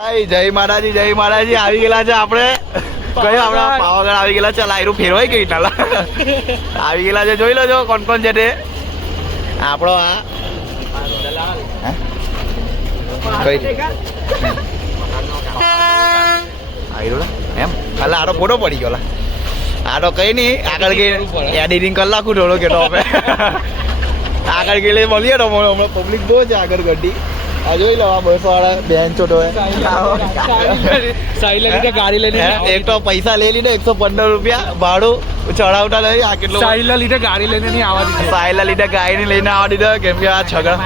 જય માતાજી આવી ગયેલા છે આપણે કયો આપણા પાવાગઢ આવી ગયેલા છે. લાયરું ફેરવાય કઈ ચાલ આવી ગયેલા છે. જોઈ લેજો કોણ કોણ છે તે આપણો આ એમ એટલે આનો ફોટો પડી ગયો. આ તો કઈ નઈ આગળ ગઈ એડિટિંગ કરી નાખું થોડો કે આગળ ગયેલે મળીએ તો હમણાં પબ્લિક બહુ છે આગળ ગड्डी આ જોઈ લો. આ બસ વાળા બેન ચોટો ગાડી લઈને એક તો પૈસા લઈ લીધો 115 રૂપિયા ભાડું ચડાવતા નહીં. આ કેટલું સાહિલના લીધે ગાડી લઈને નહીં આવવા દીધી. સાહિલના લીધે ગાડી ને લઈને આવવા દીધો કેમ કે આ છગડા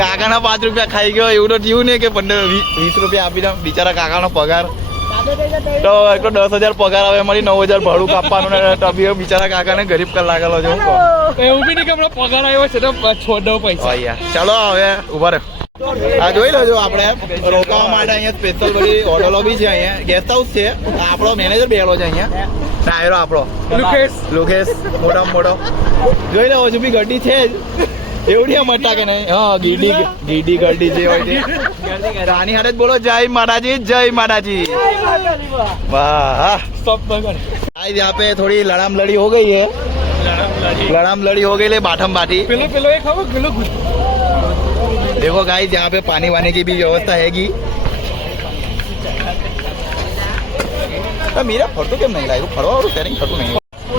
કાકાના 5 રૂપિયા ખાઈ ગયો. એવું તો થયું ને કે 15-20 રૂપિયા આપી દો. બિચારા કાકાનો પગાર તો 10,000 પગાર આવે એમાંથી 9,000 ભાડું કાપવાનું ને તબી બિચારા કાકાને ગરીબ કર લાગેલો છે. એવું બી નહીં કે હમણાં પગાર આવ્યો છે તો છોડ દો પૈસા. ચાલો હવે ઉભા રહો. આ જોઈ લો જો આપણે રોકાવા માટે અહીંયા સ્પેશિયલ બધી હોટલો બી છે. અહીંયા ગેસ્ટ હાઉસ છે. આપણો મેનેજર બેઠો છે અહીંયા ડાયરો આપણો લુકેશ મોટામાં મોટો. જોઈ લો હજુ બી ગड्डी છે જ એવું નહીં મટતા કે નહીં. હા ગીડી ગड्डी જે હોય તે રાની હાથે જ બોલો જય માતાજી. वाह यहाँ पे थोड़ी लड़ाम लड़ी हो गई है. लड़ाम लड़ी हो गई ले बाठम बाटी. पेलो एक खाओ पेलो देखो गाइस यहाँ पे पानी वाने की भी व्यवस्था हैगी. मेरा फोटो क्यों नहीं लाया फड़वा और शेयरिंग फोटो नहीं.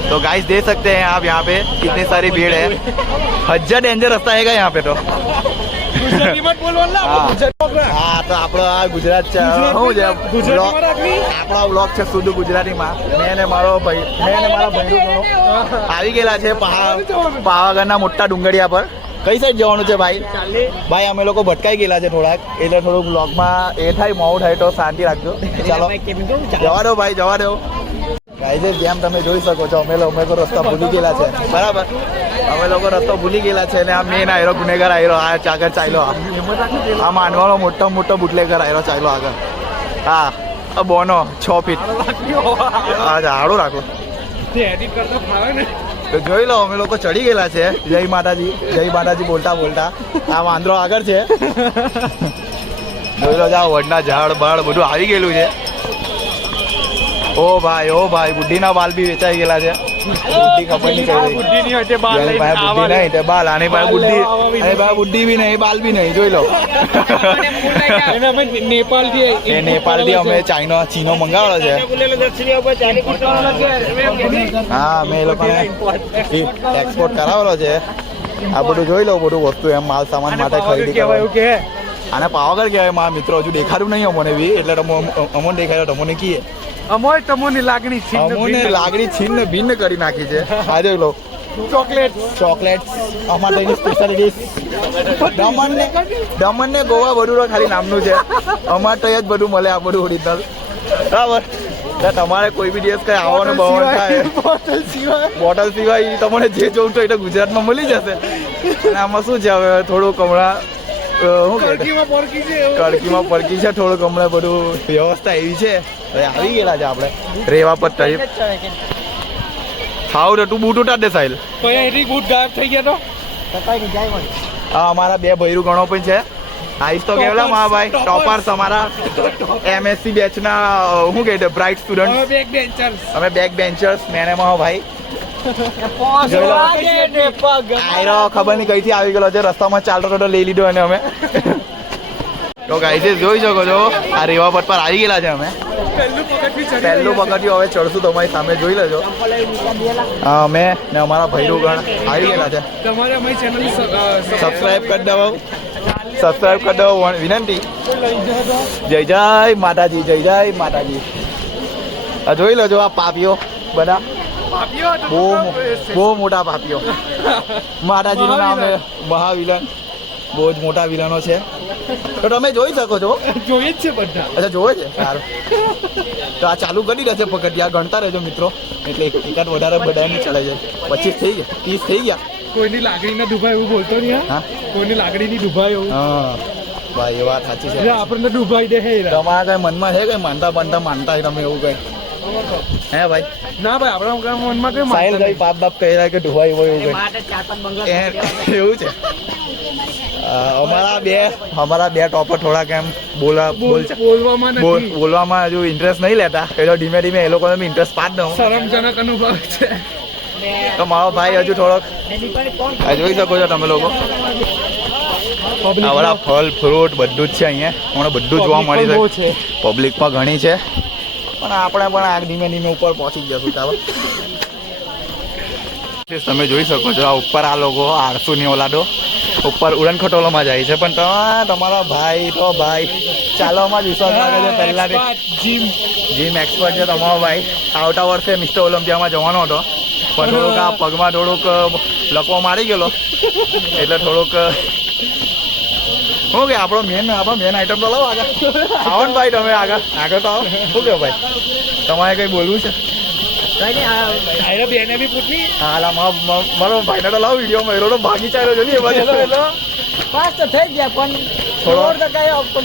तो गाइस देख सकते हैं आप यहाँ पे कितनी सारी भीड़ है. हज्जा डेंजर रास्ता है यहाँ पे तो. હા તો આપણો આ ગુજરાત છે. શું છે આપણો બ્લોગ છે શુદ્ધ ગુજરાતીમાં. મેં ને મારા ભાઈ આવી ગયેલા છે પાવાગઢના મોટા ડુંગળિયા પર. કઈ સાઈડ જવાનું છે ભાઈ અમે લોકો ભટકાઈ ગયેલા છે થોડાક એટલે થોડુંક બ્લોગમાં એ થાય મોડું થાય તો શાંતિ રાખજો. ચાલો જવા દો ભાઈ જવા દો. ગાઈઝ જેમ તમે જોઈ શકો છો અમે લોકો રસ્તા ભૂલી ગયેલા છે. બરાબર અમે લોકો રસ્તો ભૂલી ગયેલા છે ને આ મેન આયરો ગુનેગાર આયરો આ આગળ ચાલ્યો. આ માનવાનો મોટો બુટલેગર આયરો ચાલ્યો આગળ. હા બોનો 6 ફીટ. હા હાડું રાખો તો જોઈ લો અમે લોકો ચડી ગયેલા છે. જય માતાજી બોલતા આ વાંદરો આગળ છે. જોઈ લો જાઓ વડના ઝાડ બાળ બધું આવી ગયેલું છે. ઓ ભાઈ બુઢીના બાલ બી વેચાઈ ગયેલા છે. બુદ્ધિ ખબર નહીં કઈ બુદ્ધિ નહીં બાલ આની પાસે બુદ્ધિ બી નહીં બાલ બી નહીં. જોઈ લો નેપાળ થી અમે ચીનો મંગાવેલો છે. હા મેં એ લોકોને એક્સપોર્ટ કરાવેલો છે. આ બધું જોઈ લો બધું વસ્તુ એમ માલ સામાન માટે ખરીદી કહેવાય. આને પાવાગઢ કહેવાય મારા મિત્રો. હજુ દેખાડ્યું નહીં અમને બી એટલે અમને દેખાડ્યો તમને કીએ તમોની લાગણી છીન ભિન્ન કરી નાખી છે. આ જોઈ લો ચોકલેટ અમારે દમણ ને ગોવા બધું ખાલી નામનું છે. અમારે તો જ બધું મળે આ બધું ઓરિજિનલ. બરાબર તમારે કોઈ બી દિવસ કઈ આવવાનું બહુ થાય બોટલ સિવાય તમને જે જોવું તો એ તો ગુજરાતમાં મળી જશે. અને આમાં શું છે હવે થોડુંક હમણાં કડકીમાં પડકી છે થોડુંક હમણાં બધું વ્યવસ્થા એવી છે. આવી ગયેલા છે આપણે રેવા પર ટાઈપ. હાઉ તું બૂટ ઉતાર દે સાહિલ. બૂટ ગાયબ થઈ ગયા તો હા અમારા 2 ભૈરું ગણો પણ છે. આઈસ તો કેવલા માં ભાઈ ટોપર્સ અમારા MSc બેચના શું કહે છે બ્રાઇટ સ્ટુડન્ટ. અમે બેક બેન્ચર્સ મેને માં ભાઈ. ખબર નહીં કઈથી આવી ગયેલો છે. રસ્તામાં ચાલતો લઈ લીધો અને અમે તો ગાઈઝ જોઈ શકો છો આ રેવા પટ પર આવી ગયેલા છે અમે. પહેલું પગથિયું હવે ચડશું તમારી સામે જોઈ લેજો. અમે ને અમારા ભૈરુગણ આવી ગયેલા છે. સબસ્ક્રાઈબ કરી દો વિનંતી. જય માતાજી. આ જોઈ લેજો આ પાપીઓ બધા બહુ મોટા પાપીઓ. માતાજીનું નામ છે મહાવિલન. બહુ જ મોટા વિલનો છે તો તમે જોઈ શકો છો. જોઈએ જ છે બધા. અચ્છા જોવે છે સારું. તો આ ચાલુ કરી દેશે પગથિયા ગણતા રહેજો મિત્રો. એટલે એકાદ વધારે બધા નહીં ચડે છે. 25 થઈ ગયા 30 થઈ ગયા. કોઈની લાગણી ના ડૂબાય એવું બોલતો નહીં. હા કોઈની લાગણી ની ડૂબાય એવું. હા ભાઈ એ વાત સાચી છે. આપણને ડૂબાઈ દે. તમારા કઈ મનમાં છે કઈ માનતા તમે એવું કઈ હે ભાઈ? ના ભાઈ આપણા મનમાં કઈ સાહિલ કઈ બાપ કહી રહ્યા કે ડૂબાઈ હોય એવું કઈ એવું છે. અમારા બે ટોપર થોડાક એમ બોલવામાં નથી. બોલવામાં હજુ ઇન્ટરેસ્ટ નહીં લેતા એટલે ધીમે ધીમે એ લોકોને ઇન્ટરેસ્ટ પાડ દઉં. શરમજનક અનુભવ છે. તો મારો ભાઈ હજુ થોડોક આ જોઈ શકો છો તમે લોકો આ બધા ફળ ફ્રૂટ બધું જ છે અહીંયા મને બધું જોવા મળી છે. પબ્લિક પણ ઘણી છે પણ આપણે પણ આ ધીમે ધીમે ઉપર પહોંચી જશું. ચાલો તમે જોઈ શકો છો આ ઉપર આ લોકો 800ની ઓલાદો ઉપર ઉડન ખટોલામાં જાય છે પણ તમારા ભાઈ તો ભાઈ ચાલવામાં જ વિશ્વાસ લાગે છે. પહેલાથી જીમ એક્સપર્ટ છે તમારો ભાઈ. આવતા વર્ષે મિસ્ટર ઓલિમ્પિયામાં જવાનો હતો પણ થોડુંક આ પગમાં થોડુંક લકવો મારી ગયેલો એટલે થોડુંક શું કે આપણો મેન આઈટમ તો લાવો આગળ આવો ને ભાઈ. તમે આગળ તો આવો. શું કહો ભાઈ તમારે કંઈ બોલવું છે? હા મારો ભાઈને તો લાવો વિડીયો મેળો તો ભાગી ચાલ્યો છે ને એ બાજુ થઈ ગયા પણ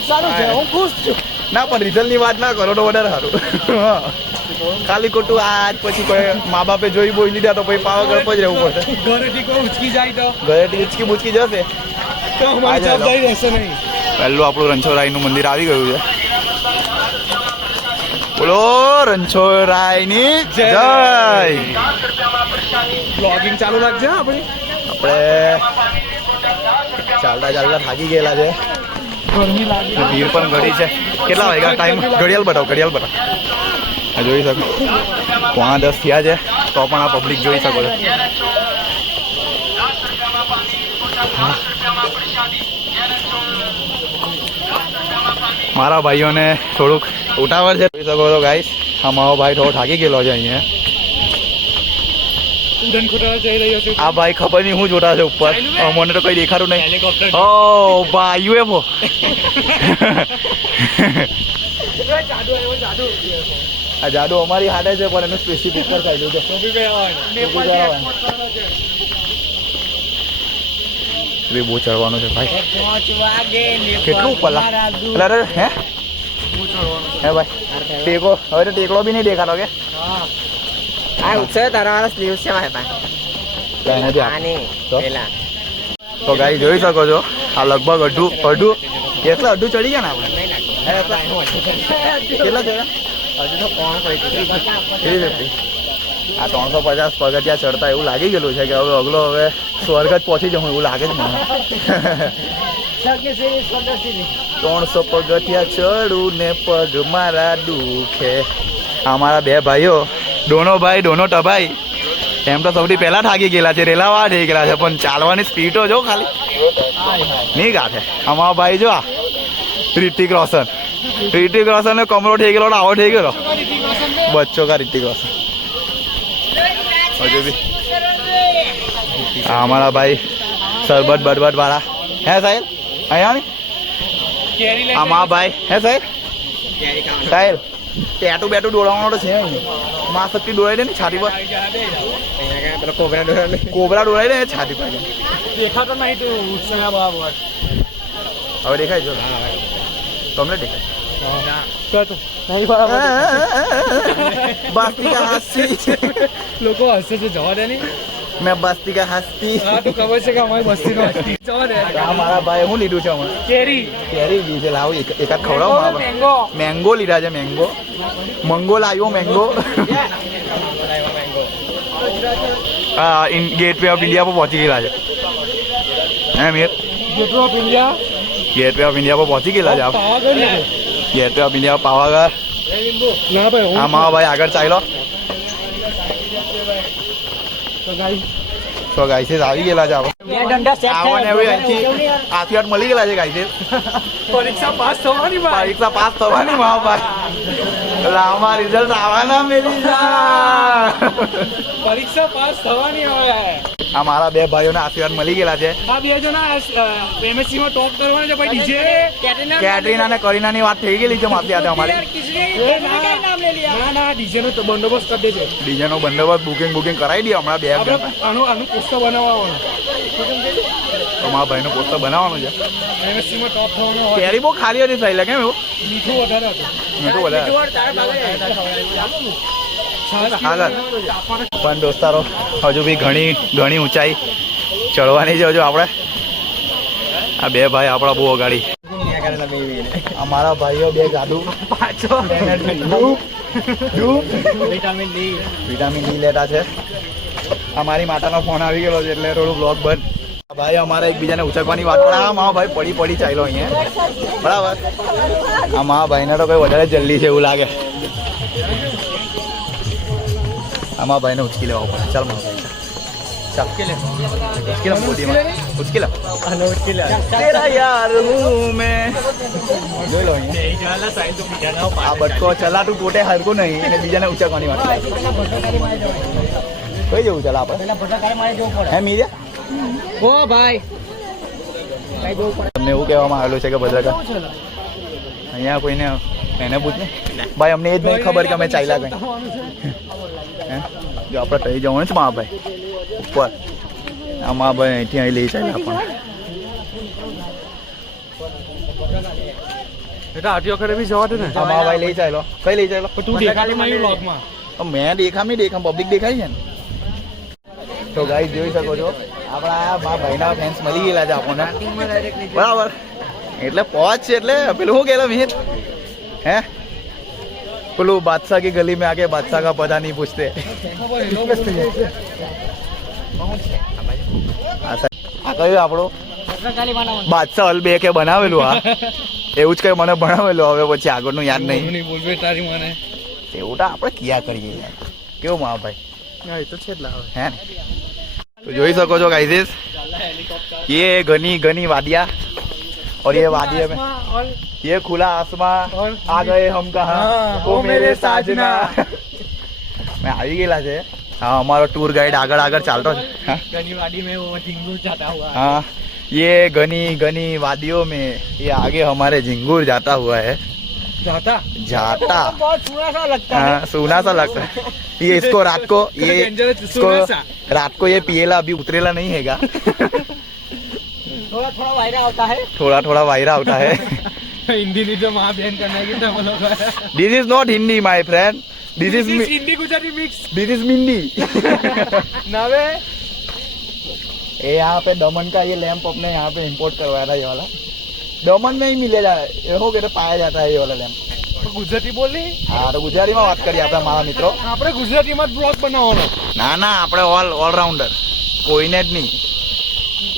સારું છે. હું ખુશ છું. ના પણ રિઝલ્ટની વાત ના કરો તો વધારે સારું. ખાલી ખોટું આજ પછી કોઈ મા બાપે જોઈ બોઈ લીધા તો પછી પાવાગઢ જ રહેવું પડશે. ઘરેથી કોઈ ઉચકી જાય તો ઘરેથી ઉચકી બુચકી જશે તો અમારી જવાબદારી રહેશે નહીં. પહેલું આપણું રણછોડરાયનું મંદિર આવી ગયું છે. બોલો રણછોડરાયની જય. બ્લોગિંગ ચાલુ રાખજે આપણી. આપણે ચાલતા થાકી ગયેલા છે. ગરમી લાગે. ભીડ પણ ઘણી છે. કેટલા વાગ્યા ટાઈમ? ઘડિયાળ બતાવો. આ જોઈ શકો 9:45 થયા છે તો પણ આ પબ્લિક જોઈ શકો છો. મારા ભાઈઓને થોડુંક ઉતાવળ છે જોઈ શકો છો ગાઈસ. આ મારો ભાઈ થોડો થાકી ગયેલો છે અહીંયા. ઉડન ખટોલા જઈ રહ્યો છે. આ ભાઈ ખબર નહીં હું જોતા છે ઉપર. મને તો કઈ દેખાતું નહીં. હેલિકોપ્ટર. ઓ ભાઈ યુએફઓ. આ જાદુ અમારી હાથે છે પણ એનું સ્પેસિફિક ઉપર કાઢ્યું છે. બહુ ચડવાનું છે ભાઈ. કેટલું ઉપર હે ભાઈ ટેકો હવે તો ટેકડો બી નહીં દેખાતો કે આ ઉત્સવ તારા સ્લીવ છે મારે પાસે. તો ગાઈ જોઈ શકો છો આ લગભગ અડધું કેટલા અડધું ચડી ગયા ને આપણે કેટલા ચડ્યા આ 350 પગથિયા ચડતા એવું લાગી ગયેલું છે કે હવે અગલો હવે સ્વર્ગ જ પહોંચી જવું એવું લાગે છે મને. 300 પગથિયા ચડું ને પગ મારા દુખે. અમારા બે ભાઈઓ દોનો ટભાઈ એમ તો સૌથી પહેલા થાકી ગયેલા છે. રેલાવા થઈ ગયેલા છે પણ ચાલવાની સ્પીડો જો ખાલી નહીં ગાઠે. અમારા ભાઈ જો આ રિતિક રોશન ને કમરો થઈ ગયેલો આવો થઈ ગયેલો બચ્ચો કા રિતિક રોશન. હજુ બી हमारा भाई सरबत बरबत वाला है साहिल અહીંયા ને અમારા ભાઈ હે સાહેબ સાહેલ ટેટુ બેટુ દોડાવવાનો તો છે માં શક્તિ દોડાઈ દે ને છાતી પર કોબરા દોડાઈ દે છાતી પર દેખાતો નહીં તું ઉત્સવ બરાબર હવે દેખાય જો તમને દેખાય નહીં બરાબર બસ્તી કા હસ્તી લોકો હસે છે જવા દે નહીં मैं बस्ती का हस्ती હા તો ખબર છે કે અમારી બસ્તી નો હસ્તી જવા દે મારા ભાઈ હું લીધું છે હમણાં કેરી લીધી છે લાવો એકાદ ખવડાવો મેંગો લીધા છે મંગો લાવ્યો મેંગો હા ગેટ વે ઓફ ઇન્ડિયા પર પહોંચી ગયેલા છે હે મીર ગેટ વે ઓફ ઇન્ડિયા પર પહોંચી ગયેલા છે gateway of India Pavagadh ના ભાઈ હા મારા ભાઈ આગળ ચાલો તો ગાઈસીસ આવી ગયેલા છે આશીર્વાદ મળી ગયેલા છે ગાઈસીસ પરીક્ષા પાસ થવાની મારા ભાઈ લાંબા રિઝલ્ટ આવવાના મેરી પરીક્ષા પાસ થવાની હવે આ મારા બે ભાઈઓને આશીર્વાદ મળી ગયેલા છે આ બે જણા એમએસસી માં ટોપ કરવાના છે ભાઈ ડીજે કેટરીના અને કરીનાની વાત થઈ ગયેલી છે મારી સાથે અમારી ના ડીજે નો બંદોબસ્ત કરી દેજે ડીજે નો બંદોબસ્ત બુકિંગ કરાવી દઈએ હમણાં બે આનું પોસ્ટર બનાવવાનું તો મારા ભાઈનો પોસ્ટર બનાવવાનું છે એમએસસી માં ટોપ થવાનો હોય કેરી બહુ ખાલી હતી સાહેબ કેમ એવું મીઠું વધારે આગળ પણ દોસ્તારો હજુ બી ઘણી ઊંચાઈ ચડવાની છે હજુ આપણે આ બે ભાઈ આપણા બહુ અગાડી. અમારા ભાઈઓ બે જાદુ વિટામિન ડી લેતા છે. અમારી માતાનો ફોન આવી ગયેલો છે એટલે થોડું બ્લોગ બંધ. ભાઈ અમારે એકબીજાને ઉચકવાની વાત કરે. આ મારા ભાઈ પડી ચાલ્યો અહીંયા બરાબર. આ મારા ભાઈને તો કઈ વધારે જલ્દી છે એવું લાગે. આમાં ભાઈને ઉચકી લેવા પડે. ચાલ મારા ભાઈ ચાલ ઉચકી લે તેરા યાર હું મેં જોઈ લો અહીંયા. આ બટકો ચલાતું પોતે હરકું નહીં અને બીજાને ઉચકવાની વાત કઈ જવું ચાલ આપણે હે મીડિયા. ઓ ભાઈ તમને એવું કહેવામાં આવેલું છે કે ભદ્રકા અહીંયા કોઈને એને પૂછ ને ભાઈ અમને એ જ નહીં ખબર કે અમે ચાલ્યા કઈ. જો આપણે કહી જવાનું છે મા ભાઈ ઉપર. આમાં ભાઈ અહીંથી અહીં લઈ ચાલ્યા પણ એટલે આટી વખતે બી જવા દે ને. આમાં ભાઈ લઈ ચાલ્યો. કઈ લઈ ચાલ્યો? તું દેખાડીમાં આવ્યું વ્લોગમાં. મેં દેખામ પબ્લિક દેખાય છે ને. તો ગાઈસ જોઈ શકો છો આપણા મા ભાઈના ફેન્સ મળી ગયેલા છે આપણને બરાબર. એટલે પહોંચ છે એટલે પેલું શું કહેલો મિહિર હે પેલું બાદશાહ की गली में आके बादशाह का पता नहीं पूछते. આ કયું આપણો બાદશાહ હલ બે કે બનાવેલું. હા એવું જ કઈ મને બનાવેલું. હવે પછી આગળનું યાદ નહીં. બોલવે તારી મને એવું તો આપણે કિયા કરીએ યાર. કેવું મા ભાઈ એ તો છે જ લાવે है तो જોઈ શકો છો गाइस ये घनी घनी वादियाँ और ये वादियों में ये खुला आसमां आ गए हम कहाँ ओ मेरे साजना. मैं આવી ગયેલા છે. हाँ हमारा टूर गाइड આગળ આગળ ચાલતો છે. घनी वादी में वो झिंगूर जाता हुआ हाँ ये घनी घनी वादियों में ये आगे हमारे झिंगूर जाता हुआ है. જાતા बहुत सुना सा लगता है. हाँ सुना सा लगता है. ये इसको रात को ये इसको रात को ये पिएला अभी उतरेला नहीं हैगा. थोड़ा थोड़ा वायरा होता है. थोड़ा थोड़ा वायरा होता है. હિન્દી ની જો માં બેન करने की तो बोलो This is not Hindi, my friend. This is Hindi Gujarati mix this is Mindi. नावे ये यहाँ पे दमन का ये लैंप अपने यहाँ पे इंपोर्ट करवाया था ये वाला. दमन में ही मिलेगा. ये हो गया पाया जाता है ये वाला लैंप. ગુજરાતી બોલી. हाँ तो गुजरातीમાં વાત કરીએ આપણે મારા મિત્રો. આપણે ગુજરાતીમાં જ બ્લોગ બનાવવાનો. ના ના આપણે ઓલરાઉન્ડર કોઈને જ નહીં.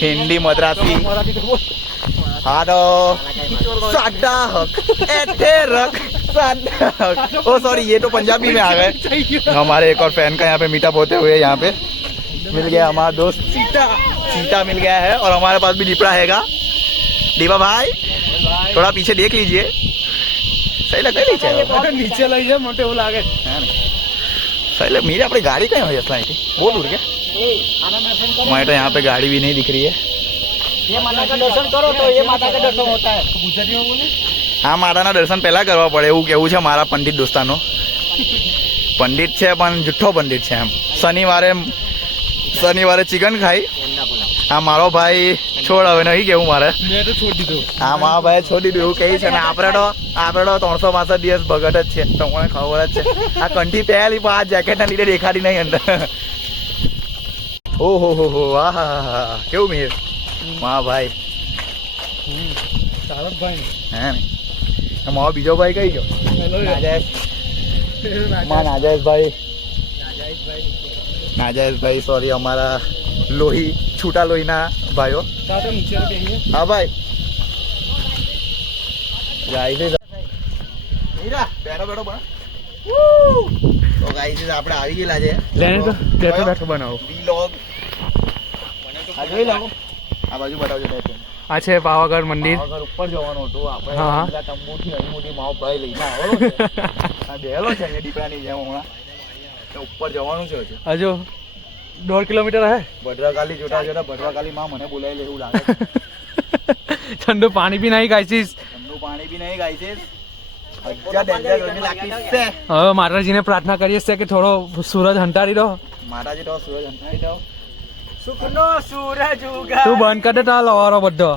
હિન્દી મદ્રાસી મરાઠી તો બોલ. हाँ तो साडा हक एटे रख साडा हक. ओ सॉरी ये तो पंजाबी में आ गए. हमारे एक और फैन का यहाँ पे मीटअप होते हुए यहाँ पे मिल गया हमारा दोस्त चीता मिल गया है. और हमारे पास भी दीपड़ा हैगा. दीपा भाई थोड़ा पीछे देख लीजिए. सही लगता है नीचे નીચે લઈ જાય મોટે એવું લાગે. सही लग. मेरी अपनी गाड़ी कहीं हो जाता है बहुत दूर क्या. हमारे तो यहाँ पे गाड़ी भी नहीं दिख रही है. ये माता का दर्शन करो तो ये माता का दर्शन होता है. ગુજરાતીમાં બોલે. આ માતાના દર્શન પહેલા કરવા પડે એવું કેવું છે મારા પંડિત દોસ્તાનો. પંડિત છે પણ જુઠ્ઠો પંડિત છે એમ. શનિવારે ચિકન ખાઈ. આ મારો ભાઈ છોડ હવે નહીં કેવું મારે. મેં તો છોડી દીધું. આ મારા ભાઈ છોડી દીધું એવું કહી છે ને આપણે તો 365 દિવસ ભગત જ છે. તમને ખબર જ છે. આ કંઠી પહેલી પણ આ જેકેટના લીધે દેખાડી નહીં અંદર. ઓહો હો વાહ કેવું મિહિર મા ભાઈ સારદભાઈ હે ને. મારો બીજો ભાઈ કઈ ગયો નાજાયઝભાઈ સોરી અમારા લોહી છૂટા લોહીના ભાઈઓ. તો નીચે બેહીએ. હા ભાઈ ગાઈઝ બેઠો બેઠો બના. તો ગાઈઝ આપણે આવી ગયેલા છે. બેઠો બેઠો બનાવો. વ્લોગ આ જોઈ લો. આ બાજુ બતાવજો બેઠો. આ છે પાવાગઢ મંદિર. પાવાગઢ ઉપર જવાનું હતું આપણે. હા. પેલા તંબુથી અહીં મોટી માવ ભાઈ લઈને આવેલો છે. આ બેહેલો છે અહીંયા દીપડાની જેમ હમણાં. તો ઉપર જવાનું છે હજુ. હજુ 1.5 કિલોમીટર હે. ભદ્રકાલી જોતા જોતા ભદ્રકાલી માં મને બોલાવી લે એવું લાગે. ઠંડુ પાણી બી નહીં ખાઈશીશ. ઠંડુ પાણી બી નહીં ગાય છે. હજાર ડેન્જર ગરમી લાગતી છે. હવે માતાજીને પ્રાર્થના કરીએ છીએ કે થોડો સૂરજ હંટાડી દો. માતાજી તો સૂરજ અંધારી દો. સુખનો સૂરજ ઉગા. તું બંધ કરી દે તારો લવારો બધો.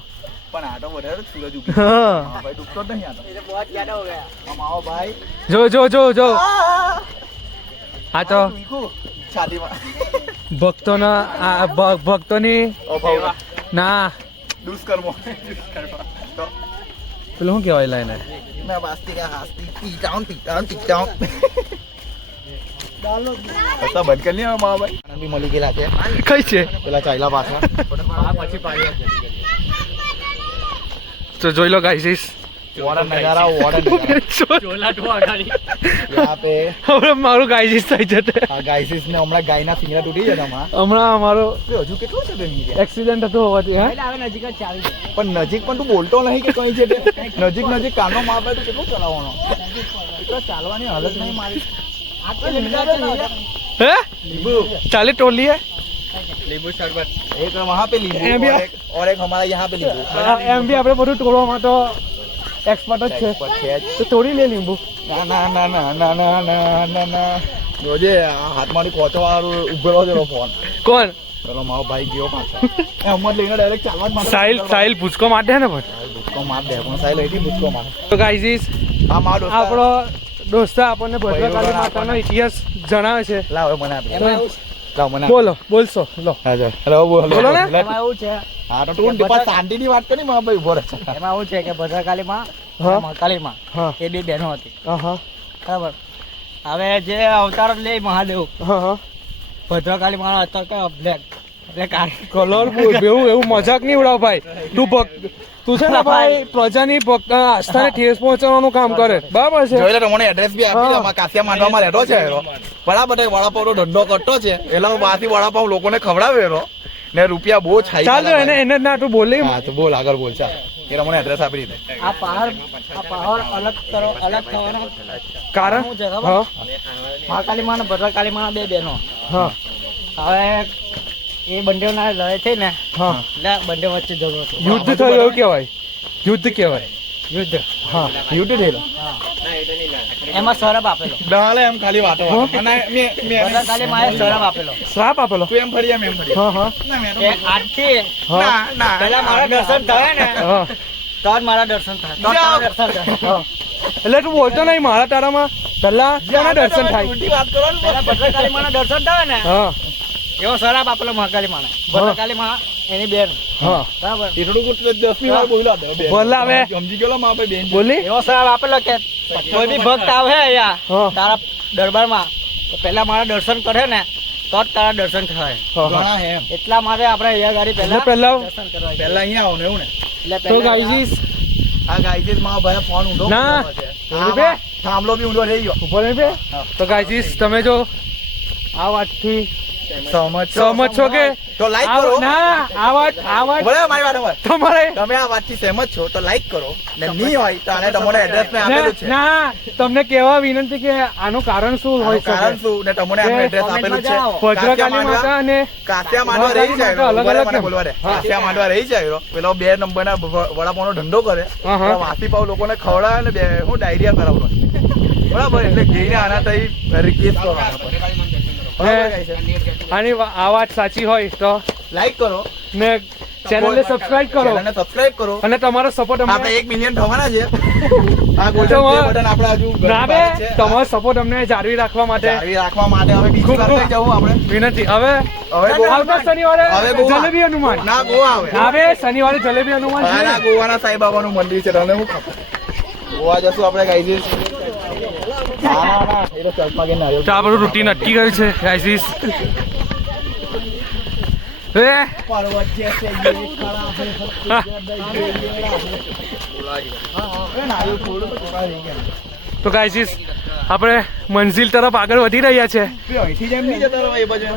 પણ આ તો વધારે જ સૂરજ ઉગી. હા. હા ભાઈ ડૂબતો જ નહીં આ તો. ये बहुत ज्यादा हो गया. આમ આવો ભાઈ. જો જો જો જો આ તો વીખું છાતીમાં. ભક્તોની ઓ ભાઈ ના દુષ્કર્મો તો પેલું શું કહેવાય લાઈને ના બાસ્તી કે હાસ્તી ટીટાઉન તો બંધ કરી લ્યો મારા ભાઈ આનંદ બી મળી ગયેલા છે કઈ છે પેલા ચાઈલા પાછા તો જોઈ લો ગાઈસ વોર્ડન નજારા यहाँ पे હવે મારું ગાઈસ થઈ જશે આ ગાઈસીસ ને હમણાં ગાયના ફિંગરા તૂટી જતા હમણાં અમારો હજુ કેટલું છે બેન એક્સિડન્ટ હતો હોવાથી હા હવે નજીક જ ચાલી પણ નજીક પણ તું બોલતો નહીં કે કઈ છે તે? નજીક કાનો માં આવે તો કેટલું ચલાવવાનો એટલો ચાલવાની હાલત નહીં મારી હે ચાલે ટોલી है एक वहाँ पे नींबू एम भी- और एक हमारा यहाँ पे नींबू એમ બી આપણે બધું તોડવામાં તો એક્સપર્ટ જ છે તો તોડી લે લીંબુ ના ના ના ના ના ના ના ના ના જોજે આ હાથમાંથી કોચો વાળો ઉભેલો છે ફોન કોણ પેલો મારો ભાઈ ગયો પાછો એ અમર લઈને ડાયરેક્ટ ચાલવા જ માંડ્યો. સાહિલ ભૂચકો માટે છે ને પણ ભૂસકો માર દે પણ સાહેબ લઈ ભૂસકો માર તો ગાઈઝ આ મારો દોસ્ત આપણો દોસ્તા આપણને ભદ્રકાળી માતાનો ઇતિહાસ જણાવે છે લાવ મને આપી લાવ મને બોલો બોલશો લો હા હેલો બોલો ને. એમાં એવું છે હા તો તું દીપા શાંતિની વાત કરી મારા ભાઈ ઉભો રહે એમાં એવું છે કે ભદ્રકાળીમાં હા. મહાકાળીમાં હા એ બે બહેનો હતી હા બરાબર હવે જે અવતાર લે મહાદેવ હા ભદ્રકાળી માનો અવતાર કયો બ્લેક એટલે કાળી કલર એવું મજાક નહીં ઉડાવ ભાઈ તું છે ને ભાઈ પ્રજાની આસ્થાને ઠેસ પહોંચાડવાનું કામ કરે બરાબર છે જોઈ લે તમને એડ્રેસ બી આપી દે હા. અમારા કાસિયા માંડવામાં રહેતો છે એનો બરાબર એ વડાપાવનો ધંધો કરતો છે એટલે હું બહારથી વડાપાવ લોકોને ખવડાવે એનો ને રૂપિયા બહુ છાઈ ચાલ એને ના તું બોલે હા તો બોલ આગળ બોલ ચાલ એ મને એડ્રેસ આપી દીધે આ પહાડ અલગ થવાનો કારણ શું છે ખબર? હા મહાકાળી માં અને ભદ્રકાળી માં બે બહેનો હા હવે એ બંને ના લડાઈ થઈ ને હા એટલે બંને વચ્ચે ઝઘડો થયો. યુદ્ધ થયું એવું કહેવાય યુદ્ધ કહેવાય યુદ્ધ હા યુટ્યુબ થયેલો એમાં સરપ આપેલો ડાલે એમ ખાલી વાતો અને ભદ્રકાળી માં સરપ આપેલો શ્રાપ આપેલો તું એમ ફરી એમ ફરી હા હા ના મેં તો કે આજથી હા ના પેલા મારા દર્શન થાય ને હા તો જ મારા દર્શન થાય તો જ તારા દર્શન થાય હા એટલે તું બોલતો નહીં મારા તારામાં પેલા કોના દર્શન થાય ઉલટી વાત કરો ને પેલા ભદ્રકાળી માં દર્શન થાય ને હા એવો સરપ આપેલો મહાકાળી માં ભદ્રકાળી માં એની બેન હા બરાબર એટલું કુછ 10 વાર બોલ્યો દે બોલા હવે. સમજી ગયો માં ભાઈ બેન બોલી એવો સરપ આપેલો કે કોઈ બી ભક્ત આવે અહીંયા હા. તારા દરબારમાં તો પેલા મારા દર્શન કરે ને તો જ તારા દર્શન થાય હા, હા. ઘણા હે એમ એટલા માટે આપણે અહીંયા ગાડી એટલે પહેલા પહેલા દર્શન કરવા ગયા. પહેલા અહીંયા આવો ને એવું ને એટલે તો પહેલા ગાઈઝીસ આ ગાઈઝીસ માં ભાઈ ફોન ઊંધો ના. હા બે. થાંભલો બી ઊંધો થઈ ગયો ઉપર નહીં બે તો ગાઈઝીસ તમે જો આ વાતથી સહમત છો કે તો લાઈક આ- કરો ના આ વાત બોલે મારી વાત સાંભળ. તમારે તમે આ વાતથી સહેમત છો તો લાઈક કરો ને નહીં હોય તો આને તમારે એડ્રેસ મેં આપેલું છે ના તમને કહેવા વિનંતી કે આનું કારણ શું હોય આનું કારણ શકે શું ને તમને આનું એડ્રેસ આપેલું છે ભદ્રકાળી માતા અને કાસિયા માંડવા રહી જાય અલગ ઉભા રહે અલગ મને કેમ? બોલવા દે. હા. કાસિયા માંડવા રહી જાય પેલો 2 નંબરના વડાપાવનો ધંધો કરે હા, હા. તો વાસી પાવ લોકોને ખવડાવે ને હું ડાયરિયા કરાવવાનો બરાબર એટલે જઈને આના તઈ રિક્વેસ્ટ કરો આના પર. બરાબર છે? આની આ વાત સાચી હોય તો લાઈક કરો ને ચેનલને સબસ્ક્રાઇબ કરો ચેનલને સબસ્ક્રાઇબ કરો અને તમારો સપોર્ટ આપણે અમને 1 મિલિયન થવાના છે આ ગોલ્ડન તમારો- બટન આપણે હજુ ના બે ગરીબ છે. તમારો સપોર્ટ અમને જાળવી રાખવા માટે જાળવી રાખવા માટે હવે બીજી ખૂબ વાર ખૂબ કઈ જવું આપણે વિનંતી હવે હવે ગોવા આવતા શનિવારે હવે ગોવા. જલેબી હનુમાન ના ગોવા આવે ના બે શનિવારે જલેબી હનુમાન છે ના ગોવાના સાંઈ બાબાનું મંદિર છે તમને હું ખબર ગોવા જશું આપણે ગાઈઝીસ ના એ તો ચર્ચમાં કે નારિયેળ તો આપણું રૂટીન અટકી ગયું છે ગાઈઝીસ એ પર્વત જે છે એ ખરા છે હવે નારિયેળ થોડું તો થોડા રહી ગયા તો ગાઈઝીસ આપણે મંઝિલ તરફ આગળ વધી રહ્યા છે બે અહીંથી જેમ નહીં જતા રહો એ બાજુ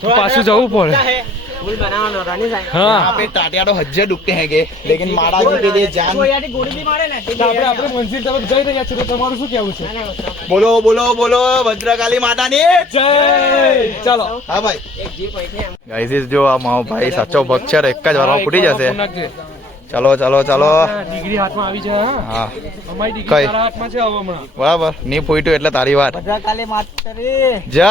તો પાછું જવું પડે પુલ બનાવવાનો રાની સાહેબ હા यहाँ पे टाटिया तो हज्जे डूबते हैं गे लेकिन महाराज जी के लिए जान કોઈ યાદી ગોળી બી મારે ને તો આપણે મંઝિલ તરફ જઈ રહ્યા છીએ તો તમારું શું કહેવું છે बोलो बोलो बोलो भद्रकाली माता ने જય ચાલો हाँ भाई गाइस जो आ माओ भाई साचो भक्त છે એક જ વારમાં ફૂટી જશે ચાલો ચાલો ચાલો ડિગ્રી હાથમાં આવી છે હા હા અમારી ડિગ્રી કઈ? તારા હાથમાં છે હવે હમણાં બરાબર ની ફૂટ્યું એટલે તારી વાત ભદ્રકાળી માતરી જય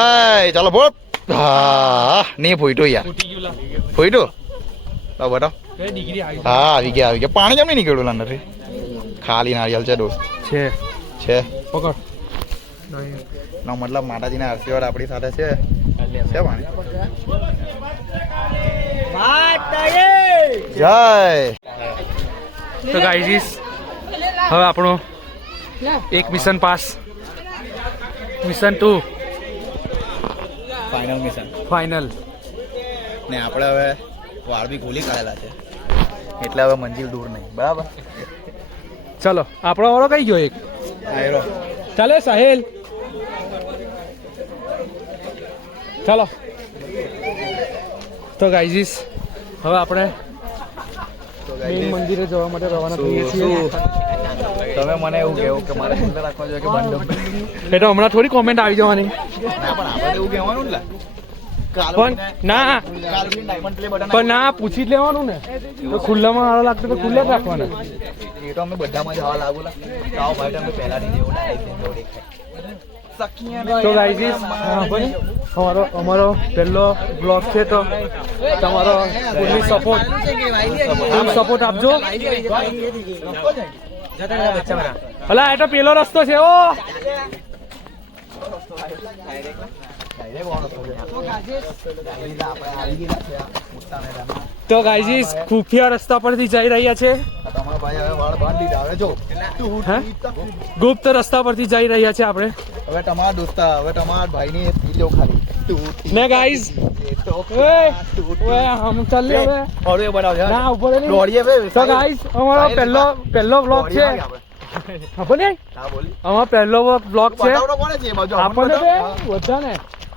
ચાલો બોલ હા ની ફૂટ્યું યાર ફૂટી ગયું લા ફૂટ્યું લાવ બતાવ એ ડિગ્રી આવી હા આવી ગયા પાણી જેમ નહીં નીકળ્યું અંદર ખાલી નારિયેલ છે દોસ્ત છે છે પકડ નો મતલબ માતાજીના આશીર્વાદ આપણી સાથે છે પાણી જય. તો ગાઈઝ હવે આપણો એક mission pass, mission 2 final mission final. ને આપણે હવે વાળ બી ખોલી કાઢેલા છે એટલે હવે મંજિલ દૂર નહીં. બરાબર, ચલો આપણો વાળો કઈ ગયો એક. આયરો ચાલે સાહેલ, ચાલો. તો ગાઈઝ હવે આપણે મેઇન મંદિરે જવા માટે રવાના થઈએ છીએ. તમે મને એવું કહેવું કે મારે ખુલ્લા રાખવા જોઈએ કે બંધ? એ તો હમણાં થોડી કોમેન્ટ આવી જવાની. ના પણ આપણે એવું કહેવાનું ને પણ ના પણ ના પૂછી જ લેવાનું ને. તો ખુલ્લામાં સારો લાગતો તો ખુલ્લા જ રાખવાના. એ તો અમે બધામાં જવા લાગુ લા આવો ભાઈ તમે પહેલાથી જેવું તો ગાઈઝ અમારો પહેલો બ્લોગ છે, તો તમારો ફૂલ સપોર્ટ આપજો. અલા એ તો પેલો રસ્તો છે. ઓ તો ગાઈઝ ખુફિયા રસ્તા પરથી જઈ રહ્યા છે. તમારા ભાઈ હવે વાળ બાંધી દીધા. હવે જો ગુપ્ત રસ્તા પરથી જઈ રહ્યા છે આપણે. હવે તમારા દોસ્તા હવે તમારા ભાઈની પીલો ખાલી ને ગાઈઝ હમ ચાલીએ હવે. ઓરે બનાવ છે ના ઉપર નહીં. દોડીએ બે. તો ગાઈઝ અમારો પહેલો બ્લોગ છે. ખબર નહીં હા બોલી અમારો પહેલો બ્લોગ છે. બતાવડો કોને છે એ બાજુ આપણને બધા ને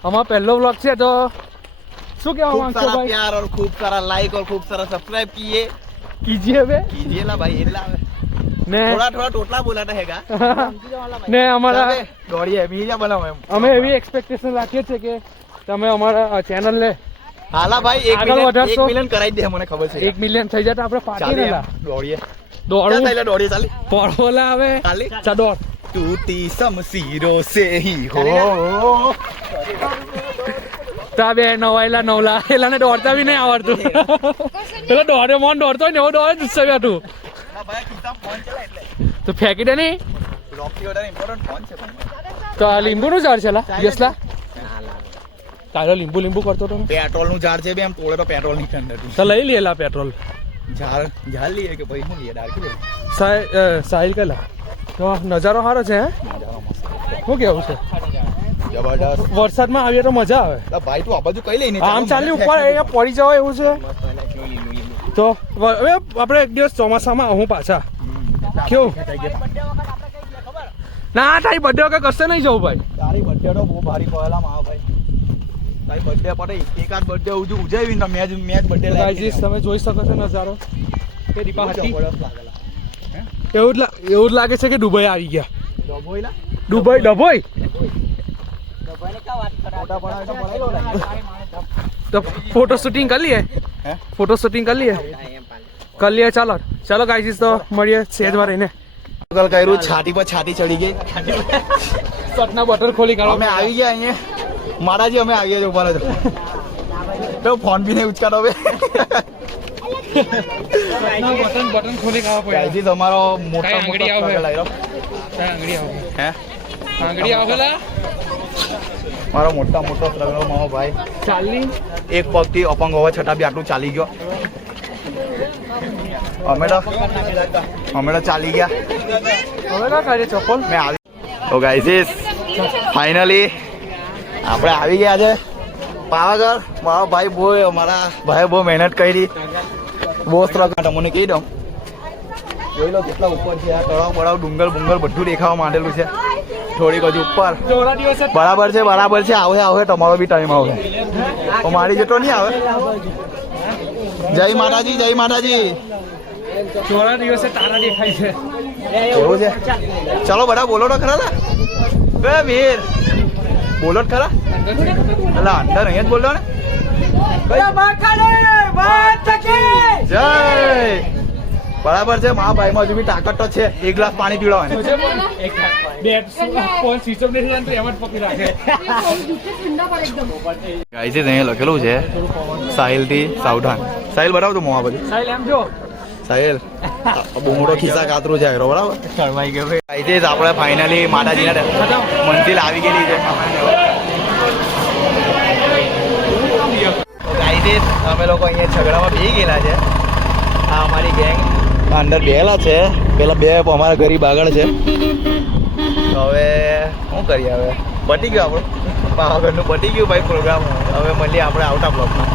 અમારો પહેલો બ્લોગ છે. તો શું કહેવા खूब માંગશો सारा ભાઈ? प्यार और खूब सारा लाइक और खूब सारा सब्सक्राइब किए કીજીએ બે कीजिए ला भाई एला ને थोड़ा थोड़ा टोटला बोलाता हैगा ને અમારા चल बे, दौड़िए मीडिया बनाओ एम અમે એવી એક્સપેક્ટેશન રાખીએ છીએ કે તમે અમારા ચેનલ ને हाला भाई આગળ 1 વધારશો? मिलियन कराई दे મને ખબર છે 1 મિલિયન થઈ જાય તો આપણે પાર્ટી ચાલે ને લા દોડીએ દોડવું ચાલ દોડીએ ચાલી પડોલા આવે ચાલી ચા દોડ टूटी शमशीरों से ही हो તા બે નવાયેલા નવલા એલા ને દોડતા બી નહીં આવડતું. પેલો દોડે મોન દોડતો હોય ને એવો દોડે ગુસ્સે બેઠું ભાઈ કિસ્સા ફોન ચલા એટલે તો ફેંકી દે નહીં. બ્લોક થી વધારે ઇમ્પોર્ટન્ટ ફોન છે પણ તો આ લીંબુનું ઝાડ છે લા યસલા તારો લીંબુ કરતો તો ને. પેટ્રોલ નું ઝાડ છે બે એમ તોડે તો પેટ્રોલ ની ઠંડ તો લઈ લે લા પેટ્રોલ. ઝાડ લઈએ કે ભાઈ શું લઈએ ડાર્ક લઈએ સાહિલ કલા તો નજારો સારો છે. હે શું કેવું છે? જબરદસ્ત વરસાદમાં આવીએ તો મજા આવે. લા ભાઈ તું આ બાજુ કઈ લઈને આમ ચાલની ઉપર અહીંયા પડી જવાય એવું છે. તો હવે આપણે એક દિવસ ચોમાસામાં આવું પાછા. કેવું? ના તારી બર્થડે વગર કશે નહીં જવું ભાઈ. તારી બર્થડે તો બહુ ભારી પડેલા માં ભાઈ તારી બર્થડે પડે એકાદ બર્થડે ઉજવીને તો મેચ બર્થડે ગાઈઝ તમે જોઈ શકો છો નજારો કે દીપા હતી. લાગેલા એવું જ લાગે છે કે દુબઈ આવી ગયા. ડબોઈલા દુબઈ ડબોઈ ફોટા પડાવે તો પડાવી લો ને તો ફોટો શૂટિંગ કરી લઈએ. હે ફોટો શૂટિંગ કરી લઈએ ચાલો ચાલો ગાઈઝ તો મળીએ સેજમાં રહીને. ગૂગલ કર્યું છાતી પર છાતી ચડી ગઈ શર્ટના બટન ખોલી કાઢો. અમે આવી ગયા અહીંયા મારાજી અમે આવી ગયા ઉપર તો ફોન બી નહીં ઉચકાતો હવે બટન ખોલી કાઢવા પડે. ગાઈજી તમારો મોટા કાંઈ આંગળી મોટા આવે? struggle આવ્યો આંગળી આવો હે આંગળી આવેલા મારો મોટા મોટો struggle મારો ભાઈ ચાલની એક પગથી અપંગ હોવા છતાં બી આટલું ચાલી ગયો અમે તો ચાલી ગયા હવે ના કાઢીએ ચપ્પલ. મેં આવી તો ગાઈઝીસ ફાઇનલી આપણે આવી ગયા છે પાવાગઢ. મારો ભાઈ બહુ મારા ભાઈ બહુ મહેનત કરી બહુ સ્ટ્રગલ તમને કહી દઉં જોઈ લો કેટલા ઉપર છે આ તળાવ બળાવ ડુંગર બધું દેખાવા માંડેલું છે થોડીક હજુ ઉપર થોડા દિવસે બરાબર છે આવે તમારો બી ટાઈમ આવે તો મારી જેટલો નહીં આવે જય માતાજી થોડા દિવસે તારા દેખાય છે. એવું છે ચલો બધા બોલો તો ખરા ને એ વીર બોલો જ ખરા એટલે અંદર અહીંયા જ બોલો ને જય બરાબર છે મા ભાઈમાં હજુ બી તાકાત તો છે. એક ગ્લાસ પાણી પીવડાવે ગાઈઝ અહીંયા લખેલું છે સાહિલ થી સાવધાન. સાહિલ બરાબર તો મોવા બધું સાહેલ એમ જો સાહેલ બુમડો ખિસ્સા કાતરું છે બરાબર શરમાઈ ગયો ભાઈ. અહીંથી જ આપણે ફાઇનલી માતાજીના મંદિર આવી ગયેલી છે અહીંથી અમે લોકો અહીંયા ઝઘડામાં બેસી ગયેલા છે આ અમારી ગેંગ અંદર બેલા છે પેલા બે અમારા ગરીબ આગળ છે તો હવે શું કરીએ હવે પતી ગયું આપણું પાવાગઢનું પતી ગયું ભાઈ પ્રોગ્રામ હવે મળીએ આપણે આવતા બ્લોકમાં